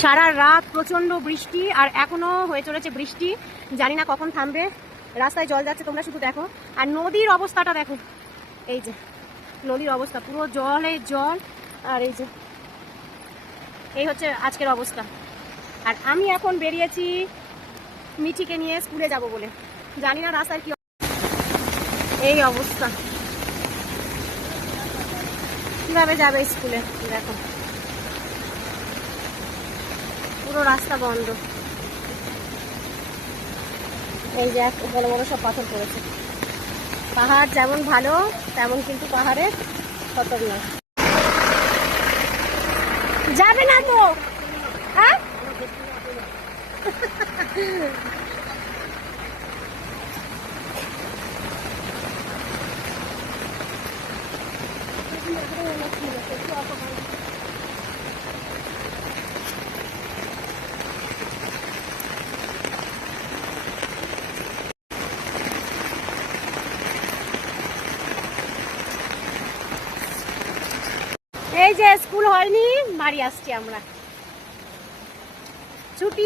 সারা রাত প্রচন্ড বৃষ্টি আর এখনো হয়ে চলেছে বৃষ্টি, জানি না কখন থামবে। রাস্তায় জল যাচ্ছে, তোমরা শুধু দেখো। আর নদীর অবস্থাটা দেখো, এই যে নদীর অবস্থা পুরো জলে জল। আর এই যে এই হচ্ছে আজকের অবস্থা। আর আমি এখন বেরিয়েছি মিঠিকে নিয়ে স্কুলে যাব বলে, জানি না রাস্তায় কি এই অবস্থা, কিভাবে যাবে স্কুলে। দেখো পুরো রাস্তা বন্ধ, এই যে বড় বড় সব পাথর পড়েছে। পাহাড় যেমন ভালো তেমন কিন্তু পাহাড়ে খতরনাক। যাবে না তো? হ্যাঁ এই যে স্কুল হয়নি, বাড়ি আসছি আমরা, ছুটি।